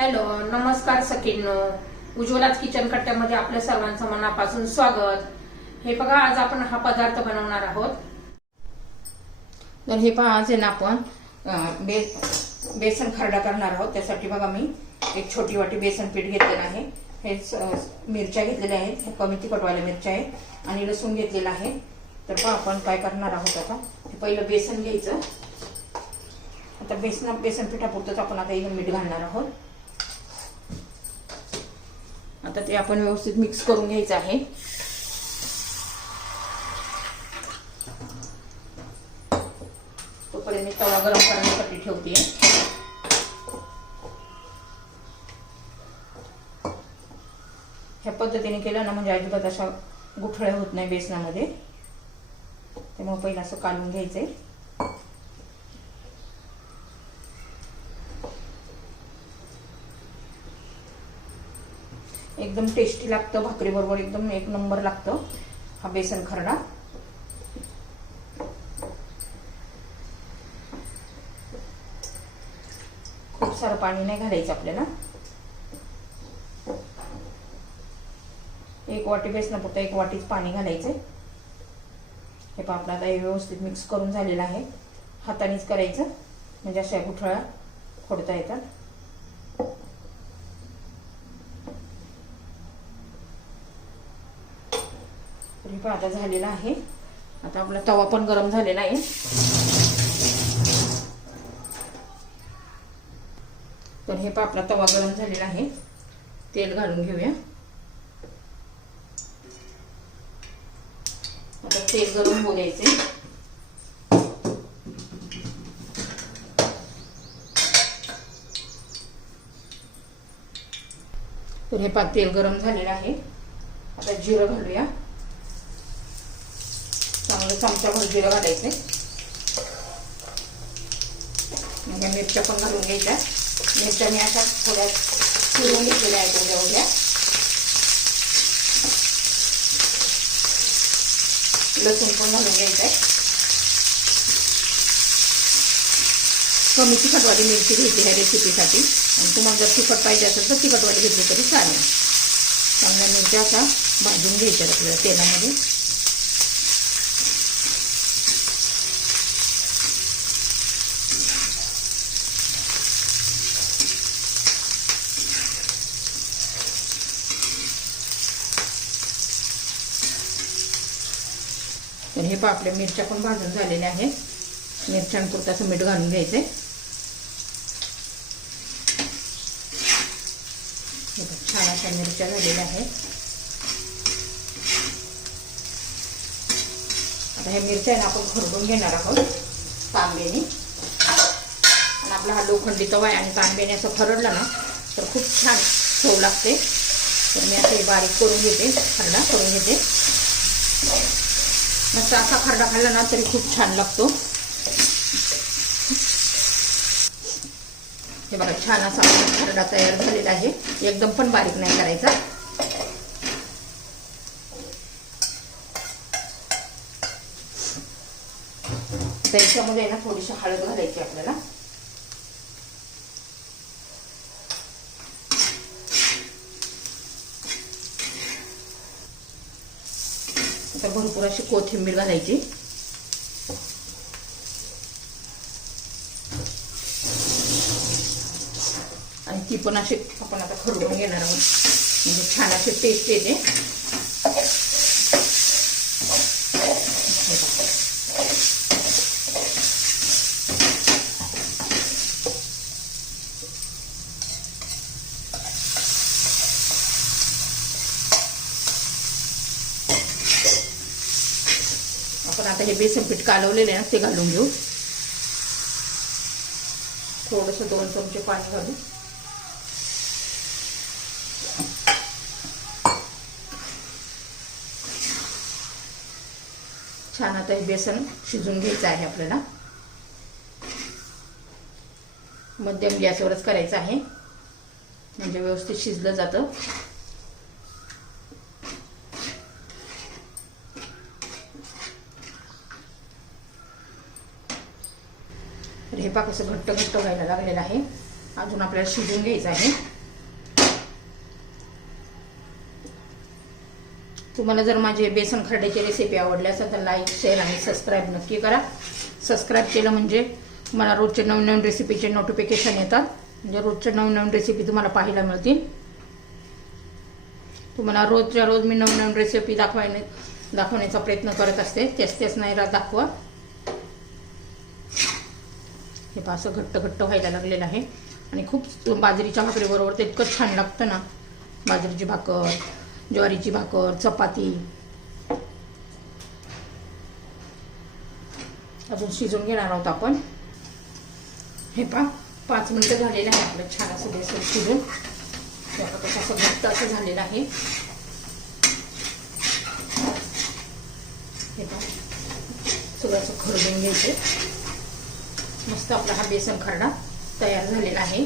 Hello, नमस्कार सखींनो. उज्ज्वलाच kitchen कट्ट्यामध्ये आपल्या सर्वांचं मनापासून स्वागत. हे बघा, आज आपण हा पदार्थ बनवणार आहोत. तर हे पहा, आज आहे ना आपण बेसन खरडा करणार आहोत. त्यासाठी बघा मी एक छोटी वाटी बेसन पीठ घेतलेलं आहे. हे मिरच्या घेतलेल्या आहेत, हे कमी तिखटवाल्या मिरच्या आहेत आणि लसूण घेतलेला आहे. तर पहा आपण काय करणार आहोत. आता पहिलं बेसन घ्यायचं. आता बेसन पिठापुरतच आपण आता इथे मीठ घालणार आहोत. आता ते आपण व्यवस्थित मिक्स करून घ्यायचं आहे. तोपर्यंत मी तवा गरम करण्यासाठी ठेवते. ह्या पद्धतीने केलं ना म्हणजे अजिबात अशा गुठळ्या होत नाही बेसनामध्ये. त्यामुळे पहिलं असं काढून घ्यायचंय. एकदम टेस्टी लागतं, भाकरी बरोबर एकदम एक नंबर लागतं हा बेसन खरडा. खूप सारं पाणी नाही घालायचं आपल्याला. एक वाटी बेसनापुरतं एक वाटीच पाणी घालायचंय. हे पहा, आपला आता व्यवस्थित मिक्स करून झालेलं आहे. हातानेच करायचं म्हणजे अशा गुठळ्या फोडता येतात. हे पहा, आता झालेलं आहे. आता आपला तवा पण गरम झालेला आहे. तर हे पहा, आपला तवा गरम झालेला आहे. तेल घालून घेऊया. आता तेल गरम होऊ द्यायचे. तर हे पहा, तेल गरम झालेलं आहे. आता जिरं घालूया. चांगलं चमचाभर जिरं घालायचे. म्हणजे मिरच्या पण घालून घ्यायच्या. मिरच्या मी अशा थोड्या चिरून घेतलेल्या आहेत एवढ्या. लसूण पण घालून घ्यायचं आहे. कमी तिखटवाली मिरची घ्यायची ह्या रेसिपीसाठी. आणि तुम्हाला जर तिखट पाहिजे असेल तर तिखटवाली घेतली तरी चालेल. चांगल्या मिरच्या अशा भाजून घ्यायच्या आपल्याला तेलामध्ये. तर हे पहा, आपल्या मिरच्या पण भाजून झालेल्या आहेत. मिरच्यांपुरतं असं मीठ घालून घ्यायचंय. छान अशा मिरच्या झालेल्या आहेत. आता ह्या मिरच्या आपण खरडून घेणार आहोत तांब्याने. आणि आपला हा लोखंडी तवा आहे आणि तांब्याने असं खरडलं ना तर खूप छान चव लागते. तर मी असं बारीक करून घेते, खरडा करून घेते. मस्त असा खरडा खाल्ला ना तरी खूप छान लागतो. हे बघा, छान असा खरडा तयार झालेला आहे. एकदम पण बारीक नाही करायचा. त्याच्यामध्ये ना थोडीशी हळद घालायची आपल्याला. आता भरपूर अशी कोथिंबीर घालायची. आणि ती पण अशी आपण आता खरडून घेणार आहोत म्हणजे छान अशी टेस्ट येते. आपण आता हे बेसन पीठ कालवलेले ना ते घालून घेऊ. थोडंसं 2 चमचे पाणी घालू. छान आता हे बेसन शिजून घ्यायचं आहे आपल्याला. मध्यम गॅसवरच करायचं आहे म्हणजे व्यवस्थित शिजलं जातं. तर हे पाक असं घट्ट घट्ट व्हायला लागलेलं आहे. अजून आपल्याला शिजून घ्यायचं आहे. तुम्हाला जर माझे बेसन खरड्याची रेसिपी आवडली असेल तर लाईक, शेअर आणि सबस्क्राईब नक्की करा. सबस्क्राईब केलं म्हणजे मला रोजचे नवीन रेसिपीचे नोटिफिकेशन येतात. म्हणजे रोजच्या नवीन रेसिपी तुम्हाला पाहायला मिळतील. तुम्हाला रोजच्या रोज मी नवीन रेसिपी दाखवण्याचा प्रयत्न करत असते. तेच नाही दाखवा. हे पहा असं घट्ट घट्ट व्हायला लागलेलं आहे आणि खूप बाजरीच्या भाकरीबरोबर ते इतकं छान लागतं ना. बाजरीची भाकर, ज्वारीची भाकर, चपाती. अजून शिजून घेणार आहोत आपण. हे पहा 5 मिनिटं झालेलं आहे आपलं छान असं बेसन शिजून. असं घट्ट असं झालेलं आहे. हे पहा सगळं असं खरडून घ्यायचं. मस्त आपला हा बेसन खरडा तयार झालेला आहे.